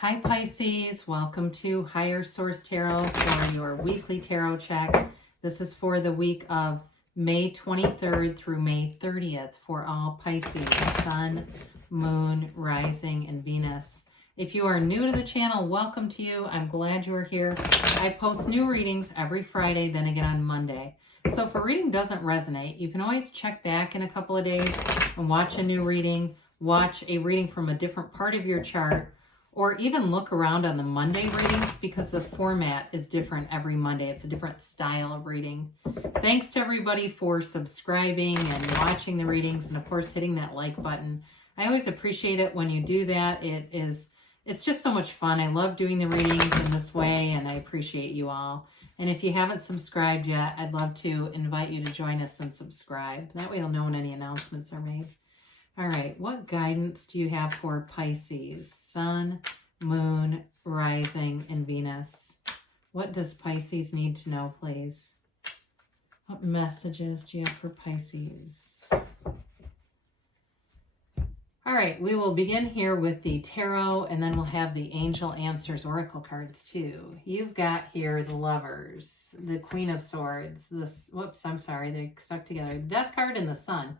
Hi Pisces, welcome to Higher Source Tarot for your weekly tarot check. This is for the week of May 23rd through May 30th for all Pisces, Sun, Moon, Rising, and Venus. If you are new to the channel, welcome to you. I'm glad you are here. I post new readings every Friday, then again on Monday. So if a reading doesn't resonate, you can always check back in a couple of days and watch a new reading, watch a reading from a different part of your chart, or even look around on the Monday readings because the format is different every Monday. It's a different style of reading. Thanks to everybody for subscribing and watching the readings and, of course, hitting that like button. I always appreciate it when you do that. It's just so much fun. I love doing the readings in this way, and I appreciate you all. And if you haven't subscribed yet, I'd love to invite you to join us and subscribe. That way you'll know when any announcements are made. All right, what guidance do you have for Pisces? Sun, Moon, Rising, and Venus. What does Pisces need to know, please? What messages do you have for Pisces? All right, we will begin here with the tarot, and then we'll have the Angel Answers Oracle cards too. You've got here the Lovers, the Queen of Swords, they're stuck together, the Death card and the Sun.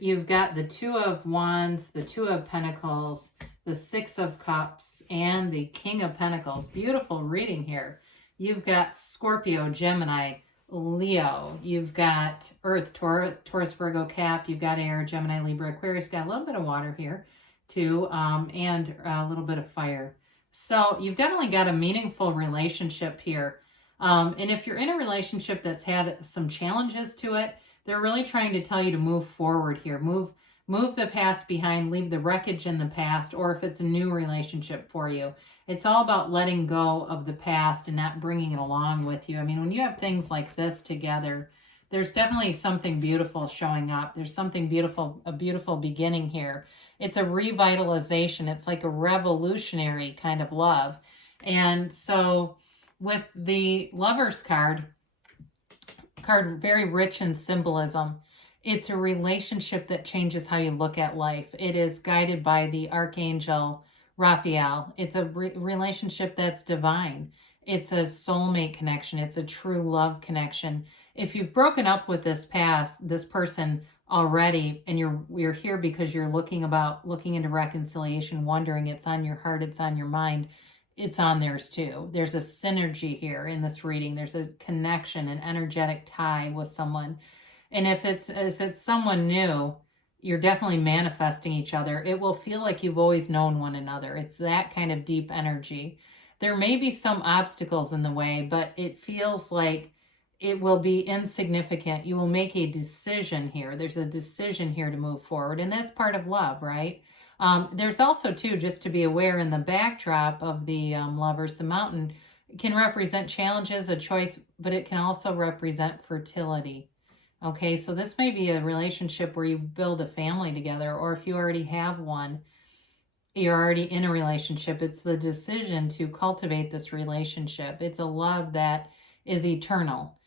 You've got the Two of Wands, the Two of Pentacles, the Six of Cups, and the King of Pentacles. Beautiful reading here. You've got Scorpio, Gemini, Leo. You've got Earth, Taurus, Virgo, Cap. You've got Air, Gemini, Libra, Aquarius. Got a little bit of water here too, and a little bit of fire. So you've definitely got a meaningful relationship here. And if you're in a relationship that's had some challenges to it, they're really trying to tell you to move forward here. Move the past behind, leave the wreckage in the past, or if it's a new relationship for you, it's all about letting go of the past and not bringing it along with you. I mean, when you have things like this together, there's definitely something beautiful showing up. There's something beautiful, a beautiful beginning here. It's a revitalization. It's like a revolutionary kind of love. And so with the Lovers card very rich in symbolism. It's a relationship that changes how you look at life. It is guided by the Archangel Raphael. It's a relationship that's divine. It's a soulmate connection. It's a true love connection. If you've broken up with this person already, and you're here because you're looking into reconciliation, wondering, it's on your heart, it's on your mind, it's on theirs too. There's a synergy here in this reading. There's a connection, an energetic tie with someone. And if it's someone new, you're definitely manifesting each other. It will feel like you've always known one another. It's that kind of deep energy. There may be some obstacles in the way, but it feels like it will be insignificant. You will make a decision here. There's a decision here to move forward, and that's part of love, right? There's also, too, just to be aware, in the backdrop of the Lovers, the mountain can represent challenges, a choice, but it can also represent fertility. Okay, so this may be a relationship where you build a family together, or if you already have one, you're already in a relationship. It's the decision to cultivate this relationship. It's a love that is eternal.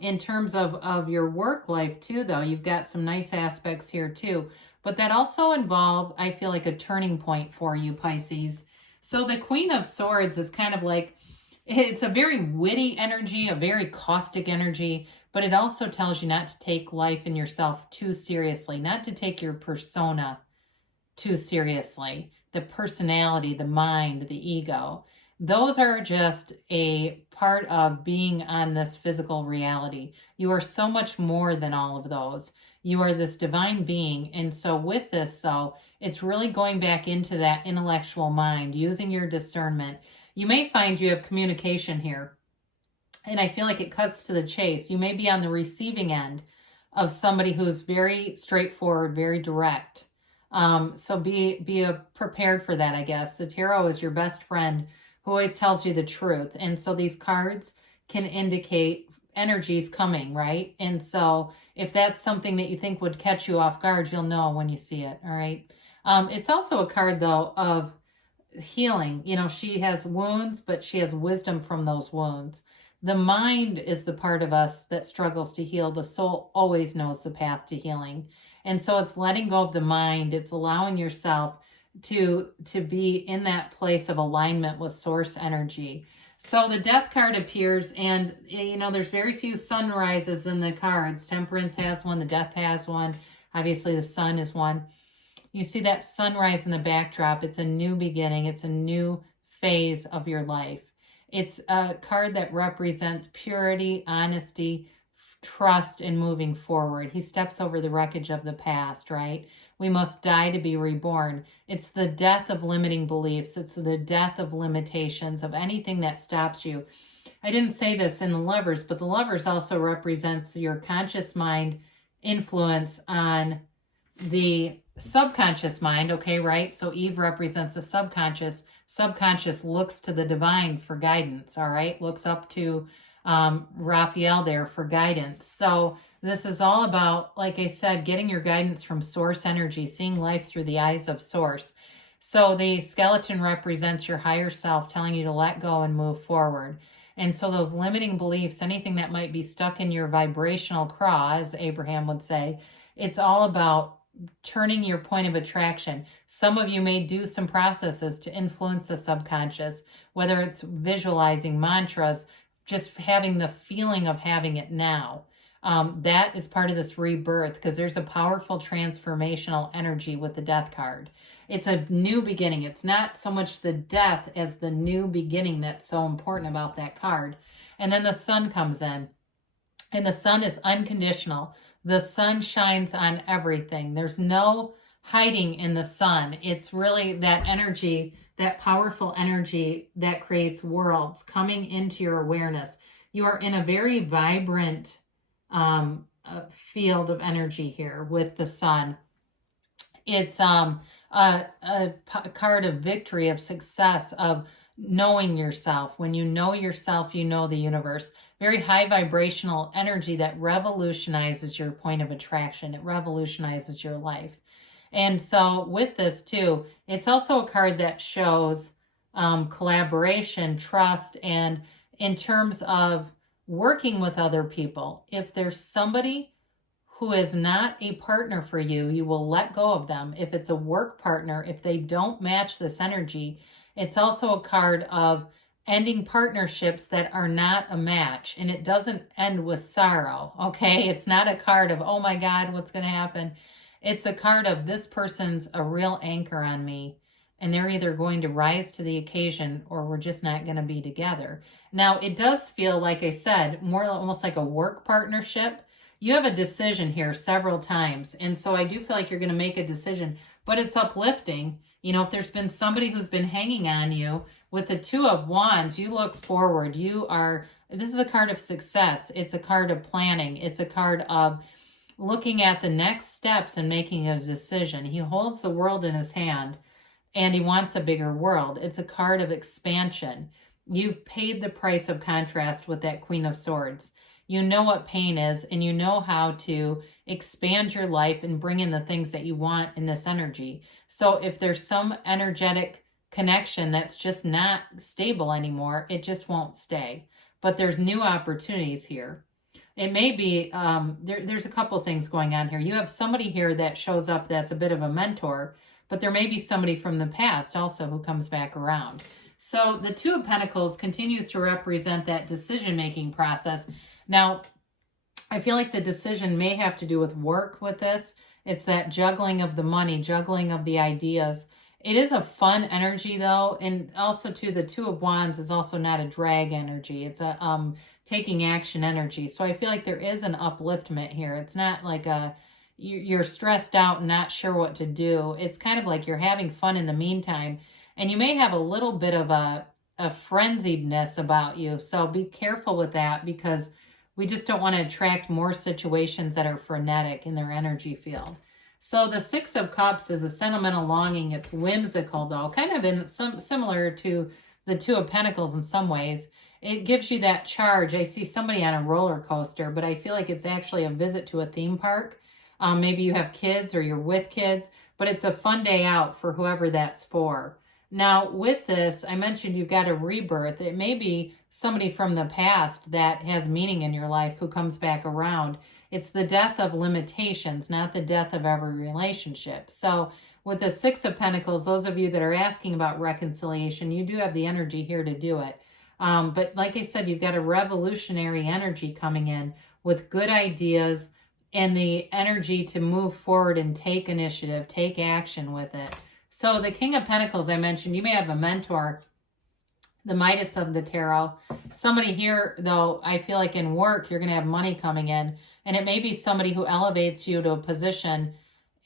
In terms of your work life, too, though, you've got some nice aspects here, too. But that also involve, I feel like, a turning point for you, Pisces. So the Queen of Swords is kind of like, it's a very witty energy, a very caustic energy, but it also tells you not to take life and yourself too seriously, not to take your persona too seriously, the personality, the mind, the ego. Those are just a part of being on this physical reality. You are so much more than all of those. You are this divine being. And so with this, it's really going back into that intellectual mind, using your discernment. You may find you have communication here, and I feel like it cuts to the chase. You may be on the receiving end of somebody who's very straightforward, very direct. So be prepared for that, I guess. The tarot is your best friend who always tells you the truth. And so these cards can indicate energies coming, right? And so if that's something that you think would catch you off guard, you'll know when you see it, all right? It's also a card, though, of healing. You know, she has wounds, but she has wisdom from those wounds. The mind is the part of us that struggles to heal. The soul always knows the path to healing. And so it's letting go of the mind. It's allowing yourself to be in that place of alignment with source energy. So the Death card appears, and you know, there's very few sunrises in the cards. Temperance has one, the Death has one. Obviously the Sun is one. You see that sunrise in the backdrop. It's a new beginning. It's a new phase of your life. It's a card that represents purity, honesty, trust, and moving forward. He steps over the wreckage of the past, right? We must die to be reborn. It's the death of limiting beliefs. It's the death of limitations, of anything that stops you. I didn't say this in the Lovers, but the Lovers also represents your conscious mind influence on the subconscious mind, okay, right? So Eve represents the subconscious. Subconscious looks to the divine for guidance, all right? Looks up to Raphael there for guidance. So this is all about, like I said, getting your guidance from source energy, seeing life through the eyes of source. So the skeleton represents your higher self telling you to let go and move forward. And so those limiting beliefs, anything that might be stuck in your vibrational craw, as Abraham would say, it's all about turning your point of attraction. Some of you may do some processes to influence the subconscious, whether it's visualizing mantras, just having the feeling of having it now. That is part of this rebirth, because there's a powerful transformational energy with the Death card. It's a new beginning. It's not so much the death as the new beginning that's so important about that card. And then the Sun comes in, and the Sun is unconditional. The sun shines on everything. There's no hiding in the sun. It's really that energy, that powerful energy that creates worlds coming into your awareness. You are in a very vibrant field of energy here with the sun. It's a card of victory, of success, of knowing yourself. When you know yourself, you know the universe. Very high vibrational energy that revolutionizes your point of attraction. It revolutionizes your life. And so with this too, it's also a card that shows collaboration, trust, and in terms of working with other people. If there's somebody who is not a partner for you, you will let go of them. If it's a work partner, if they don't match this energy, it's also a card of ending partnerships that are not a match. And it doesn't end with sorrow, okay? It's not a card of, oh my God, what's going to happen? It's a card of, this person's a real anchor on me, and they're either going to rise to the occasion or we're just not going to be together. Now, it does feel, like I said, more almost like a work partnership. You have a decision here several times. And so I do feel like you're going to make a decision, but it's uplifting. You know, if there's been somebody who's been hanging on you, with the Two of Wands, you look forward. This is a card of success. It's a card of planning. It's a card of looking at the next steps and making a decision. He holds the world in his hand and he wants a bigger world. It's a card of expansion. You've paid the price of contrast with that Queen of Swords. You know what pain is, and you know how to expand your life and bring in the things that you want in this energy. So if there's some energetic connection that's just not stable anymore, it just won't stay. But there's new opportunities here. It may be, there's a couple things going on here. You have somebody here that shows up that's a bit of a mentor, but there may be somebody from the past also who comes back around. So the Two of Pentacles continues to represent that decision-making process. Now, I feel like the decision may have to do with work with this. It's that juggling of the money, juggling of the ideas. It is a fun energy though, and also too, the Two of Wands is also not a drag energy. It's a taking action energy. So I feel like there is an upliftment here. It's not like you're stressed out and not sure what to do. It's kind of like you're having fun in the meantime, and you may have a little bit of a frenziedness about you. So be careful with that, because we just don't want to attract more situations that are frenetic in their energy field. So the Six of Cups is a sentimental longing. It's whimsical though, kind of in some similar to the Two of Pentacles in some ways. It gives you that charge. I see somebody on a roller coaster, but I feel like it's actually a visit to a theme park. Maybe you have kids or you're with kids, but it's a fun day out for whoever that's for. Now with this, I mentioned you've got a rebirth. It may be somebody from the past that has meaning in your life who comes back around. It's the death of limitations, not the death of every relationship. So with the Six of Pentacles, those of you that are asking about reconciliation, you do have the energy here to do it. But like I said, you've got a revolutionary energy coming in with good ideas and the energy to move forward and take initiative, take action with it. So the King of Pentacles, I mentioned, you may have a mentor, the Midas of the Tarot. Somebody here, though, I feel like in work, you're going to have money coming in. And it may be somebody who elevates you to a position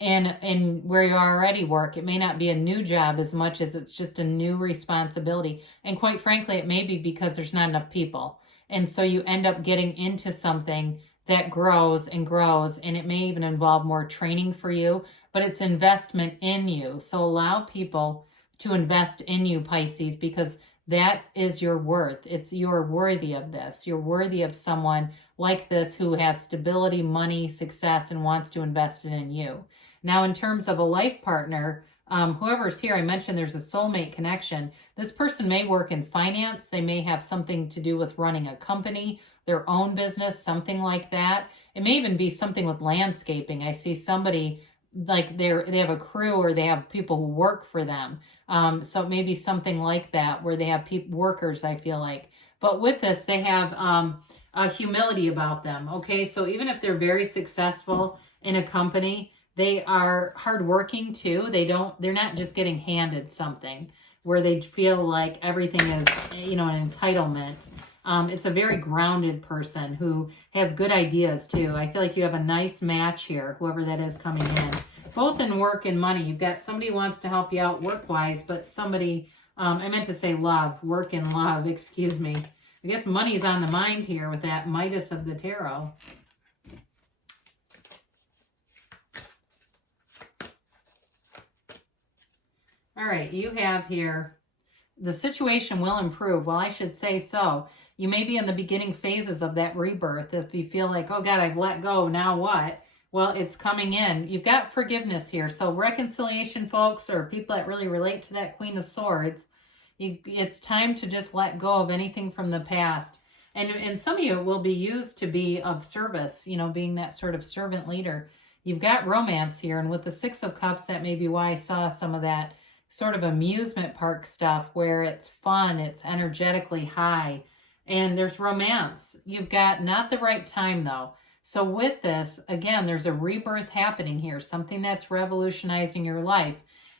in where you already work. It may not be a new job as much as it's just a new responsibility. And quite frankly, it may be because there's not enough people. And so you end up getting into something that grows and grows, and it may even involve more training for you, but it's investment in you. So allow people to invest in you, Pisces, because that is your worth. You're worthy of this. You're worthy of someone like this who has stability, money, success, and wants to invest it in you. Now, in terms of a life partner, whoever's here, I mentioned there's a soulmate connection. This person may work in finance. They may have something to do with running a company, their own business, something like that. It may even be something with landscaping. I see somebody like they have a crew or they have people who work for them. So it may be something like that where they have workers, I feel like. But with this, they have a humility about them, okay? So even if they're very successful in a company, they are hardworking too. They're not just getting handed something where they feel like everything is, an entitlement. It's a very grounded person who has good ideas too. I feel like you have a nice match here, whoever that is coming in. Both in work and money. You've got somebody who wants to help you out work-wise, but somebody, I meant to say love, work and love, excuse me. I guess money's on the mind here with that Midas of the Tarot. All right, you have here, the situation will improve. Well, I should say so. You may be in the beginning phases of that rebirth. If you feel like, oh God, I've let go, now what? Well, it's coming in. You've got forgiveness here. So reconciliation, folks, or people that really relate to that Queen of Swords, it's time to just let go of anything from the past. And some of you will be used to be of service, being that sort of servant leader. You've got romance here. And with the Six of Cups, that may be why I saw some of that sort of amusement park stuff where it's fun, it's energetically high, and there's romance. You've got not the right time, though. So with this, again, there's a rebirth happening here, something that's revolutionizing your life.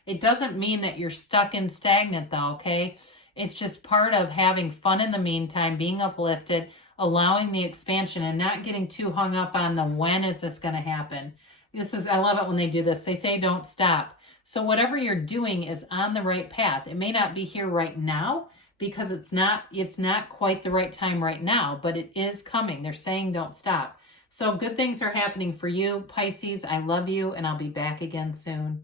It doesn't mean that you're stuck and stagnant, though, okay? It's just part of having fun in the meantime, being uplifted, allowing the expansion, and not getting too hung up on the when is this going to happen. I love it when they do this. They say don't stop. So whatever you're doing is on the right path. It may not be here right now because it's not quite the right time right now, but it is coming. They're saying don't stop. So good things are happening for you, Pisces. I love you, and I'll be back again soon.